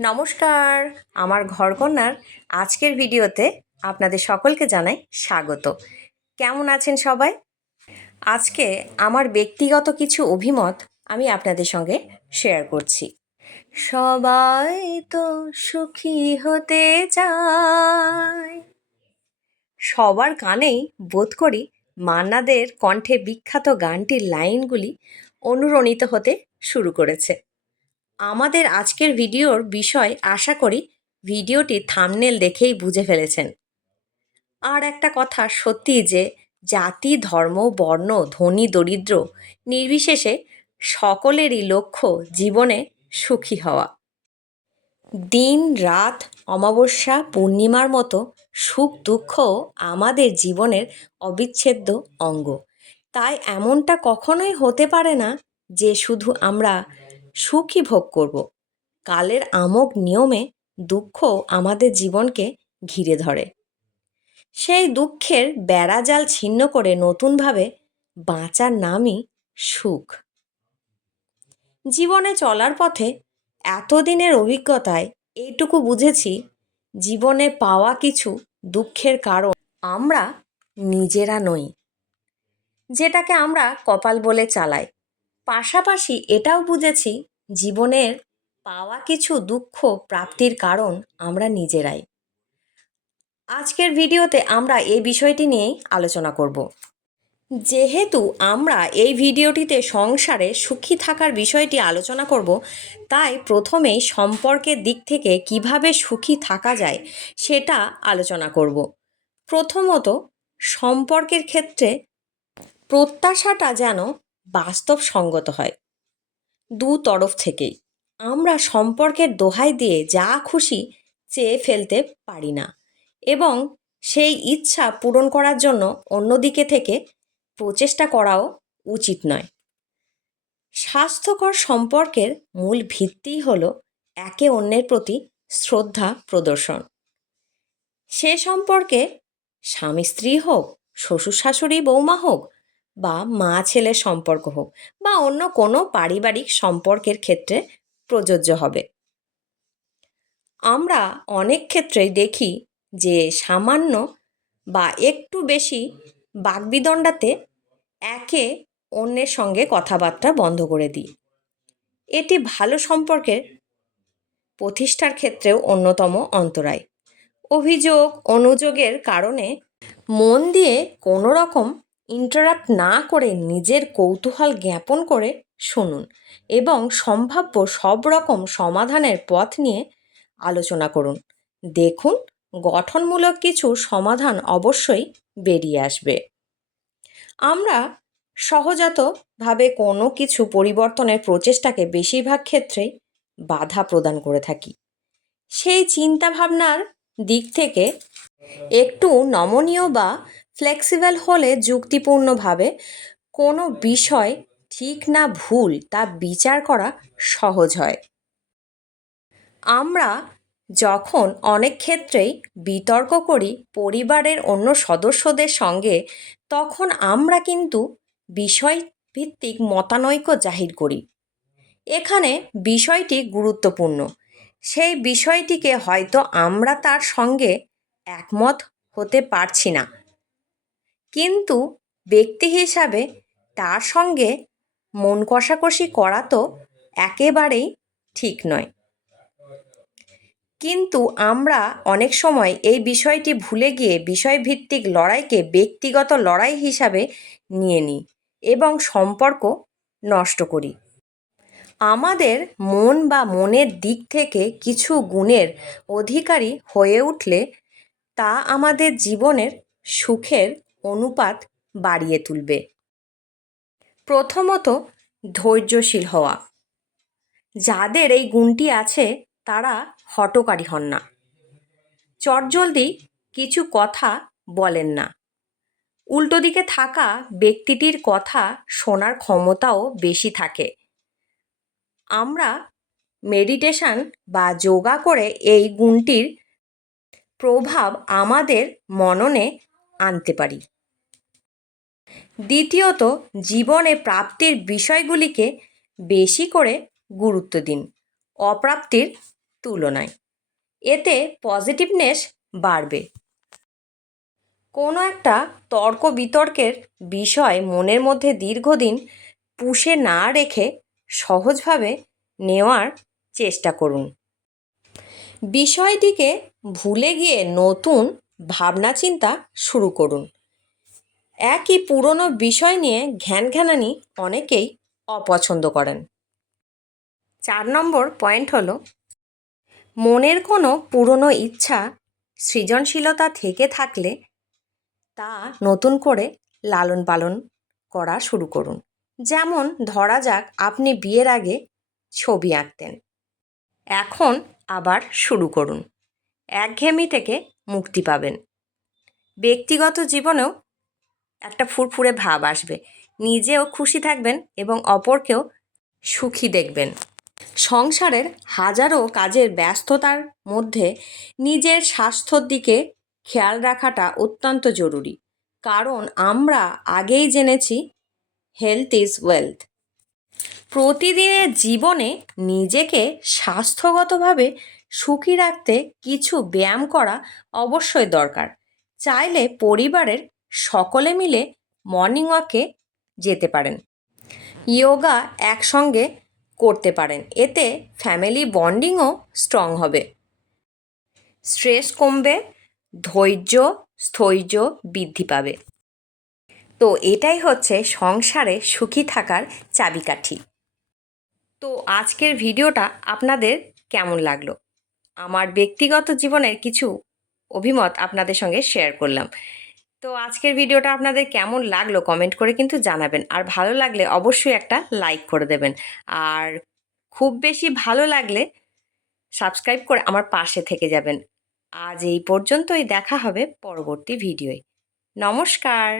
নমস্কার, আমার ঘরকন্যার আজকের ভিডিওতে আপনাদের সকলকে জানাই স্বাগত। কেমন আছেন সবাই? আজকে আমার ব্যক্তিগত কিছু অভিমত আমি আপনাদের সঙ্গে শেয়ার করছি। সবাই তো সুখী হতে চায়। সবার কানেই বোধ করি মান্নাদের কণ্ঠে বিখ্যাত গানটির লাইনগুলি অনুরণিত হতে শুরু করেছে। আমাদের আজকের ভিডিওর বিষয় আশা করি ভিডিওটি থামনেল দেখেই বুঝে ফেলেছেন। আর একটা কথা সত্যি যে, জাতি, ধর্ম, বর্ণ, ধনী, দরিদ্র নির্বিশেষে সকলেরই লক্ষ্য জীবনে সুখী হওয়া। দিন, রাত, অমাবস্যা, পূর্ণিমার মতো সুখ দুঃখ আমাদের জীবনের অবিচ্ছেদ্য অঙ্গ। তাই এমনটা কখনোই হতে পারে না যে, শুধু আমরা সুখই ভোগ করব। কালের আমোঘ নিয়মে দুঃখ আমাদের জীবনকে ঘিরে ধরে। সেই দুঃখের বেড়াজাল ছিন্ন করে নতুনভাবে বাঁচার নামই সুখ। জীবনে চলার পথে এতদিনের অভিজ্ঞতায় এইটুকু বুঝেছি, জীবনে পাওয়া কিছু দুঃখের কারণ আমরা নিজেরা নই, যেটাকে আমরা কপাল বলে চালাই। পাশাপাশি এটাও বুঝেছি, জীবনের পাওয়া কিছু দুঃখ প্রাপ্তির কারণ আমরা নিজেরাই। আজকের ভিডিওতে আমরা এই বিষয়টি নিয়েই আলোচনা করব। যেহেতু আমরা এই ভিডিওটিতে সংসারে সুখী থাকার বিষয়টি আলোচনা করব, তাই প্রথমেই সম্পর্কের দিক থেকে কীভাবে সুখী থাকা যায় সেটা আলোচনা করব। প্রথমত, সম্পর্কের ক্ষেত্রে প্রত্যাশাটা যেন বাস্তবসঙ্গত হয়। দু তরফ থেকেই। আমরা সম্পর্কের দোহাই দিয়ে যা খুশি চেয়ে ফেলতে পারি না এবং সেই ইচ্ছা পূরণ করার জন্য অন্যদিকে থেকে প্রচেষ্টা করাও উচিত নয়। স্বাস্থ্যকর সম্পর্কের মূল ভিত্তিই হল একে অন্যের প্রতি শ্রদ্ধা প্রদর্শন। সে সম্পর্কে স্বামী স্ত্রী হোক শ্বশুর শাশুড়ি বৌমা হোক বা মা ছেলের সম্পর্ক হোক বা অন্য কোনো পারিবারিক সম্পর্কের ক্ষেত্রে প্রযোজ্য হবে। আমরা অনেক ক্ষেত্রেই দেখি যে সামান্য বা একটু বেশি বাগবিদণ্ডাতে একে অন্যের সঙ্গে কথাবার্তা বন্ধ করে দিই। এটি ভালো সম্পর্কের প্রতিষ্ঠার ক্ষেত্রেও অন্যতম অন্তরায়। অভিযোগ, অনুযোগের কারণে মন দিয়ে কোনো রকম ইন্টারাপ্ট না করে নিজের কৌতূহল জ্ঞাপন করে শুনুন এবং সম্ভাব্য সব রকম সমাধানের পথ নিয়ে আলোচনা করুন। দেখুন, গঠনমূলক কিছু সমাধান অবশ্যই বেরিয়ে আসবে। আমরা সহজাতভাবে কোনো কিছু পরিবর্তনের প্রচেষ্টাকে বেশিরভাগ ক্ষেত্রেই বাধা প্রদান করে থাকি। সেই চিন্তাভাবনার দিক থেকে একটু নমনীয় বা ফ্লেক্সিবল হলে যুক্তিপূর্ণভাবে কোনো বিষয় ঠিক না ভুল তা বিচার করা সহজ হয়। আমরা যখন অনেক ক্ষেত্রেই বিতর্ক করি পরিবারের অন্য সদস্যদের সঙ্গে, তখন আমরা কিন্তু বিষয় ভিত্তিক মতানৈক্য জাহির করি। এখানে বিষয়টি গুরুত্বপূর্ণ। সেই বিষয়টিকে হয়তো আমরা তার সঙ্গে একমত হতে পারছি না। কিন্তু ব্যক্তি হিসাবে তার সঙ্গে মন কষাকষি করা তো একেবারেই ঠিক নয়। কিন্তু আমরা অনেক সময় এই বিষয়টি ভুলে গিয়ে বিষয়ভিত্তিক লড়াইকে ব্যক্তিগত লড়াই হিসাবে নিয়ে নিই এবং সম্পর্ক নষ্ট করি। আমাদের মন বা মনের দিক থেকে কিছু গুণের অধিকারী হয়ে উঠলে তা আমাদের জীবনের সুখের অনুপাত বাড়িয়ে তুলবে। প্রথমত ধৈর্যশীল হওয়া। যাদের এই গুণটি আছে, তারা হটকারী হন না। চটজলদি কিছু কথা বলেন না। উল্টো দিকে থাকা ব্যক্তিটির কথা শোনার ক্ষমতাও বেশি থাকে। আমরা মেডিটেশন বা যোগা করে এই গুণটির প্রভাব আমাদের মননে আনতে পারি। দ্বিতীয়ত, জীবনে প্রাপ্তির বিষয়গুলিকে বেশি করে গুরুত্ব দিন, অপ্রাপ্তির তুলনায়। এতে পজিটিভনেস বাড়বে। কোনো একটা তর্ক বিতর্কের বিষয় মনের মধ্যে দীর্ঘদিন পুষে না রেখে সহজভাবে নেওয়ার চেষ্টা করুন। বিষয়টিকে ভুলে গিয়ে নতুন ভাবনা চিন্তা শুরু করুন। একই পুরনো বিষয় নিয়ে ঘ্যান ঘ্যানানি অনেকেই অপছন্দ করেন। চার নম্বর পয়েন্ট হলো, মনের কোনো পুরনো ইচ্ছা সৃজনশীলতা থেকে থাকলে তা নতুন করে লালন পালন করা শুরু করুন। যেমন ধরা যাক আপনি বিয়ের আগে ছবি আঁকতেন। এখন আবার শুরু করুন। একঘেয়েমি থেকে মুক্তি পাবেন। ব্যক্তিগত জীবনেও একটা ফুরফুরে ভাব আসবে। নিজেও খুশি থাকবেন এবং অপরকেও সুখী দেখবেন। সংসারের হাজারো কাজের ব্যস্ততার মধ্যে নিজের স্বাস্থ্যর দিকে খেয়াল রাখাটা অত্যন্ত জরুরি। কারণ আমরা আগেই জেনেছি হেলথ ইজ ওয়েলথ প্রতিদিনের জীবনে নিজেকে স্বাস্থ্যগতভাবে সুখী রাখতে কিছু ব্যায়াম করা অবশ্যই দরকার। চাইলে পরিবারের সকলে মিলে মর্নিং ওয়াকে যেতে পারেন। ইয়োগা একসঙ্গে করতে পারেন। এতে ফ্যামিলি বন্ডিংও স্ট্রং হবে। স্ট্রেস কমবে, ধৈর্য, স্থৈর্য বৃদ্ধি পাবে। তো এটাই হচ্ছে সংসারে সুখী থাকার চাবিকাঠি। তো আজকের ভিডিওটা আপনাদের কেমন লাগল? আমার ব্যক্তিগত জীবনের কিছু অভিমত আপনাদের সঙ্গে শেয়ার করলাম। তো আজকের ভিডিওটা আপনাদের কেমন লাগল কমেন্ট করে কিন্তু জানাবেন। আর ভালো লাগলে অবশ্যই একটা লাইক করে দেবেন। আর খুব বেশি ভালো লাগলে সাবস্ক্রাইব করে আমার পাশে থেকে যাবেন। আজ এই পর্যন্তই, দেখা হবে পরবর্তী ভিডিওয়। নমস্কার!